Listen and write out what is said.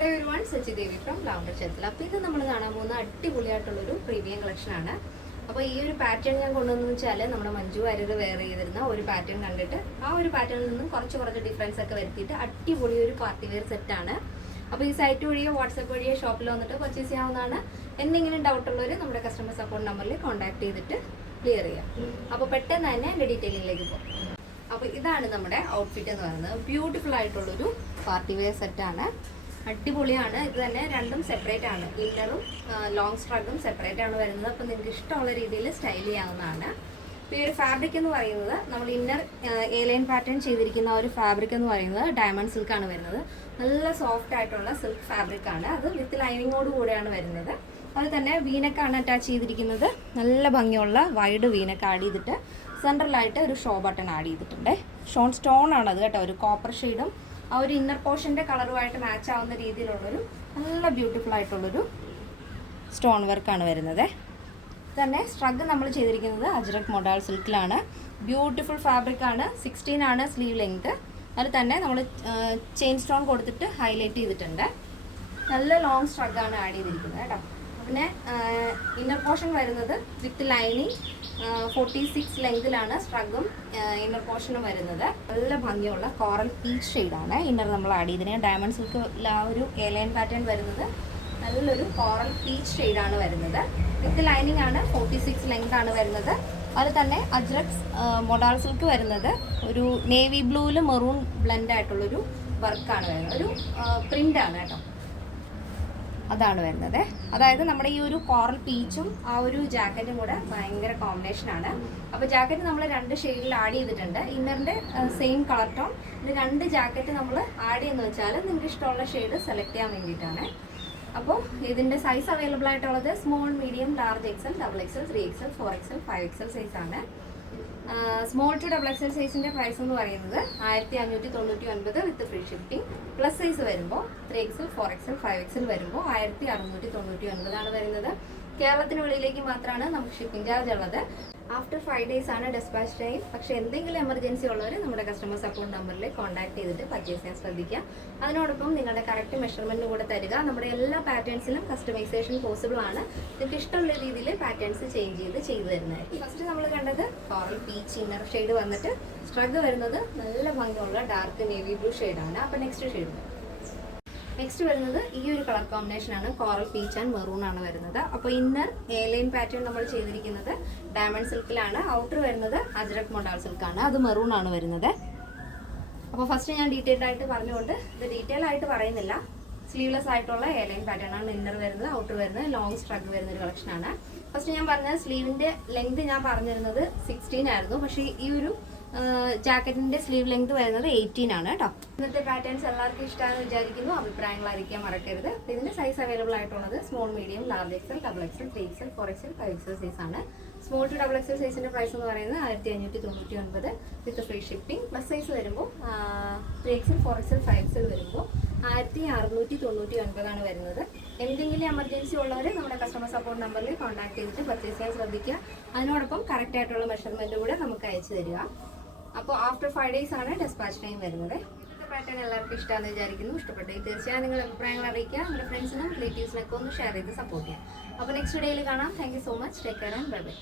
Hello everyone, Sachi Devi from lavender ചെത്തല. അപ്പോൾ ഇത് നമ്മൾ കാണാൻ പോകുന്ന അടിപൊളിയായിട്ടുള്ളൊരു പ്രീമിയം കളക്ഷനാണ്. അപ്പോൾ ഈ ഒരു പാറ്റേൺ ഞാൻ കൊണ്ടുവന്നെന്ന് വെച്ചാൽ നമ്മുടെ മഞ്ജു വാര്യർ വെയർ ചെയ്തിരുന്ന ഒരു പാറ്റേൺ കണ്ടിട്ട് ആ ഒരു പാറ്റേണിൽ നിന്നും കുറച്ച് ഡിഫറൻസ് ഒക്കെ വരുത്തിയിട്ട് അടിപൊളി ഒരു പാർട്ടി വെയർ സെറ്റാണ്. അപ്പോൾ ഈ സൈറ്റ് വഴിയോ വാട്സപ്പ് വഴിയോ ഷോപ്പിൽ വന്നിട്ട് പർച്ചേസ് ചെയ്യാവുന്നതാണ്. എന്തെങ്കിലും ഡൗട്ടുള്ളവർ നമ്മുടെ കസ്റ്റമർ സപ്പോർട്ട് നമ്പറിൽ കോൺടാക്ട് ചെയ്തിട്ട് ക്ലിയർ ചെയ്യാം. അപ്പോൾ പെട്ടെന്ന് തന്നെ എൻ്റെ ഡീറ്റെയിലിംഗിലേക്ക് പോകും. അപ്പോൾ ഇതാണ് നമ്മുടെ ഔട്ട്ഫിറ്റ് എന്ന് പറയുന്നത്. ബ്യൂട്ടിഫുൾ ആയിട്ടുള്ളൊരു പാർട്ടി വെയർ സെറ്റാണ്. അടിപൊളിയാണ്. ഇത് തന്നെ രണ്ടും സെപ്പറേറ്റ് ആണ്. ഇന്നറും ലോങ് സ്ട്രഗും സെപ്പറേറ്റ് ആണ് വരുന്നത്. അപ്പോൾ നിങ്ങൾക്ക് ഇഷ്ടമുള്ള രീതിയിൽ സ്റ്റൈൽ ചെയ്യാവുന്നതാണ്. ഇപ്പോൾ ഈ ഒരു ഫാബ്രിക് എന്ന് പറയുന്നത് നമ്മൾ ഇന്നർ എ ലൈൻ പാറ്റേൺ ചെയ്തിരിക്കുന്ന ഒരു ഫാബ്രിക് എന്ന് പറയുന്നത് ഡയമണ്ട് സിൽക്കാണ് വരുന്നത്. നല്ല സോഫ്റ്റ് ആയിട്ടുള്ള സിൽക്ക് ഫാബ്രിക് ആണ്. അത് വിത്ത് ലൈനിങ്ങോട് കൂടെയാണ് വരുന്നത്. അത് തന്നെ വീനക്കാണ് അറ്റാച്ച് ചെയ്തിരിക്കുന്നത്. നല്ല ഭംഗിയുള്ള വൈഡ് വീനക്ക് ആഡ് ചെയ്തിട്ട് സെൻട്രലായിട്ട് ഒരു ഷോ ബട്ടൺ ആഡ് ചെയ്തിട്ടുണ്ട്. സ്റ്റോൺ ആണ് അത് കേട്ടോ. ഒരു കോപ്പർ ഷെയ്ഡും ആ ഒരു ഇന്നർ പോർഷൻ്റെ കളറുമായിട്ട് മാച്ച് ആവുന്ന രീതിയിലുള്ളൊരു നല്ല ബ്യൂട്ടിഫുൾ ആയിട്ടുള്ളൊരു സ്റ്റോൺ വർക്കാണ് വരുന്നത്. തന്നെ സ്ട്രഗ് നമ്മൾ ചെയ്തിരിക്കുന്നത് അജ്രക് മൊഡാൾ സിൽക്കിലാണ്. ബ്യൂട്ടിഫുൾ ഫാബ്രിക് ആണ്. 16 ആണ് സ്ലീവ് ലെങ്ത്. അതിൽ തന്നെ നമ്മൾ ചെയിൻ സ്റ്റോൺ കൊടുത്തിട്ട് ഹൈലൈറ്റ് ചെയ്തിട്ടുണ്ട്. നല്ല ലോങ് സ്ട്രഗാണ് ആഡ് ചെയ്തിരിക്കുന്നത് കേട്ടോ. പിന്നെ ഇന്നർ പോർഷൻ വരുന്നത് വിത്ത് ലൈനിങ് 46 ലെങ്തിലാണ് സ്ട്രഗും ഇന്നർ പോർഷനും വരുന്നത്. നല്ല ഭംഗിയുള്ള കോറൽ പീച്ച് ഷെയ്ഡാണ് ഇന്നർ നമ്മൾ ആഡ് ചെയ്തിന്. ഡയമണ്ട് സിൽക്ക് ആ ഒരു എ ലൈൻ പാറ്റേൺ വരുന്നത് നല്ലൊരു കോറൽ പീച്ച് ഷെയ്ഡാണ് വരുന്നത്. വിത്ത് ലൈനിങ് ആണ്. 46 ലെങ്ത് ആണ് വരുന്നത്. അതിൽ തന്നെ അജ്രക് മൊഡാൾ സിൽക്ക് വരുന്നത് ഒരു നേവി ബ്ലൂവിൽ മെറൂൺ ബ്ലെൻഡ് ആയിട്ടുള്ളൊരു വർക്കാണ് വരുന്നത്. ഒരു പ്രിൻ്റാണ് കേട്ടോ. അതാണ് വരുന്നത്. അതായത് നമ്മുടെ ഈ ഒരു കോറൽ പീച്ചും ആ ഒരു ജാക്കറ്റും കൂടെ ഭയങ്കര കോമ്പിനേഷനാണ്. അപ്പോൾ ജാക്കറ്റ് നമ്മൾ 2 ഷെയ്ഡിൽ ആഡ് ചെയ്തിട്ടുണ്ട്. ഇന്നറിൻ്റെ സെയിം കളർ ടോൺ. ഇത് 2 ജാക്കറ്റ് നമ്മൾ ആഡ് ചെയ്യുന്നത് വെച്ചാൽ നിങ്ങൾക്ക് ഇഷ്ടമുള്ള ഷെയ്ഡ് സെലക്ട് ചെയ്യാൻ വേണ്ടിയിട്ടാണ്. അപ്പോൾ ഇതിൻ്റെ സൈസ് അവൈലബിൾ ആയിട്ടുള്ളത് small, medium, large XL, XXL, 3XL, 4XL, 5XL സൈസാണ്. സ്മോൾ ടു XXL സൈസിൻ്റെ പ്രൈസ് എന്ന് പറയുന്നത് 1599 വിത്ത് ഫ്രീ ഷിപ്പിംഗ്. പ്ലസ് സൈസ് വരുമ്പോൾ 3XL, 4XL, 5XL വരുമ്പോൾ 1699 വരുന്നത്. കേരളത്തിന് വെളിയിലേക്ക് മാത്രമാണ് നമുക്ക് ഷിപ്പിംഗ് ചാർജ് ഉള്ളത്. ആഫ്റ്റർ 5 days ആണ് ഡെസ്പാച്ച് ടൈം. പക്ഷേ എന്തെങ്കിലും എമർജൻസി ഉള്ളവർ നമ്മുടെ കസ്റ്റമർ സപ്പോർട്ട് നമ്പറിൽ കോൺടാക്ട് ചെയ്തിട്ട് പർച്ചേസ് ചെയ്യാൻ ശ്രദ്ധിക്കുക. അതിനോടൊപ്പം നിങ്ങളുടെ കറക്റ്റ് മെഷർമെൻറ്റ് കൂടെ തരിക. നമ്മുടെ എല്ലാ പാറ്റേൺസിലും കസ്റ്റമൈസേഷൻ പോസിബിൾ ആണ്. നിങ്ങൾക്ക് ഇഷ്ടമുള്ള രീതിയിൽ പാറ്റേൺസ് ചെയ്ത് തരുന്നതായിരിക്കും. ഫസ്റ്റ് നമ്മൾ കണ്ടത് കോറൽ പീച്ച് ഇന്നർ ഷെയ്ഡ് വന്നിട്ട് സ്ട്രഗ് വരുന്നത് നല്ല ഭംഗിയുള്ള ഡാർക്ക് നേവി ബ്ലൂ ഷെയ്ഡാണ്. അപ്പോൾ നെക്സ്റ്റ് വരുന്നത് ഈ ഒരു കളർ കോമ്പിനേഷൻ ആണ്. കോറൽ പീച്ച് ആൻഡ് മെറൂൺ ആണ് വരുന്നത്. അപ്പോൾ ഇന്നർ എ ലൈൻ പാറ്റേൺ നമ്മൾ ചെയ്തിരിക്കുന്നത് ഡയമണ്ട് സിൽക്കിലാണ്. ഔട്ടർ വരുന്നത് അജ്രക് മൊഡാൾ സിൽക്കാണ്. അത് മെറൂൺ ആണ് വരുന്നത്. അപ്പോൾ ഫസ്റ്റ് ഞാൻ ഡീറ്റെയിൽഡ് ആയിട്ട് പറഞ്ഞുകൊണ്ട് ഇത് ഡീറ്റെയിൽ ആയിട്ട് പറയുന്നില്ല. സ്ലീവ്ലെസ് ആയിട്ടുള്ള എ ലൈൻ പാറ്റേൺ ആണ് ഇന്നർ വരുന്നത്. ഔട്ടർ വരുന്നത് ലോങ് സ്ട്രഗ് വരുന്ന ഒരു കളക്ഷനാണ്. ഫസ്റ്റ് ഞാൻ പറഞ്ഞത് സ്ലീവിൻ്റെ ലെങ്ത് ഞാൻ പറഞ്ഞിരുന്നത് 16 ആയിരുന്നു. പക്ഷേ ഈ ഒരു ജാക്കറ്റിന്റെ സ്ലീവ് ലെങ്ത് വരുന്നത് 18 ആണ് കേട്ടോ. ഇന്നത്തെ പാറ്റേൺസ് എല്ലാവർക്കും ഇഷ്ടമാണെന്ന് വിചാരിക്കുന്നു. അഭിപ്രായങ്ങൾ അറിയിക്കാൻ മറക്കരുത്. ഇതിന്റെ സൈസ് അവൈലബിൾ ആയിട്ടുള്ളത് small, medium, large XL, XXL, 3XL, 4XL, 5XL size ആണ്. സ്മോൾ ടു XXL സൈസിന്റെ പ്രൈസ് എന്ന് പറയുന്നത് 1599 വിത്ത് ഫ്രീ ഷിപ്പിംഗ്. പ്ലസ് സൈസ് വരുമ്പോൾ 3XL, 4XL, 5XL വരുമ്പോൾ 1699 ആണ് വരുന്നത്. എന്തെങ്കിലും എമർജൻസി ഉള്ളവർ നമ്മുടെ കസ്റ്റമർ സപ്പോർട്ട് നമ്പറിൽ കോൺടാക്ട് ചെയ്തിട്ട് പർച്ചേസ് ചെയ്യാൻ ശ്രദ്ധിക്കുക. അതിനോടൊപ്പം കറക്റ്റ് ആയിട്ടുള്ള മെഷർമെന്റ് കൂടെ നമുക്ക് അയച്ചു തരിക. അപ്പോൾ ആഫ്റ്റർ 5 days ആണ് ഡെസ്പാച്ച് ടൈം വരുന്നത്. ഇന്നത്തെ പാറ്റേൺ എല്ലാവർക്കും ഇഷ്ടമാണെന്ന് വിചാരിക്കുന്നു. ഇഷ്ടപ്പെട്ടെങ്കിൽ തീർച്ചയായും നിങ്ങളുടെ അഭിപ്രായങ്ങൾ അറിയിക്കുക. നമ്മുടെ ഫ്രണ്ട്സിനും റിലേറ്റീവ്സിനൊക്കെ ഒന്ന് ഷെയർ ചെയ്ത് സപ്പോർട്ട് ചെയ്യാം. അപ്പോൾ നെക്സ്റ്റ് വീഡിയോയിൽ കാണാം. Thank you so much. Take care and bye bye.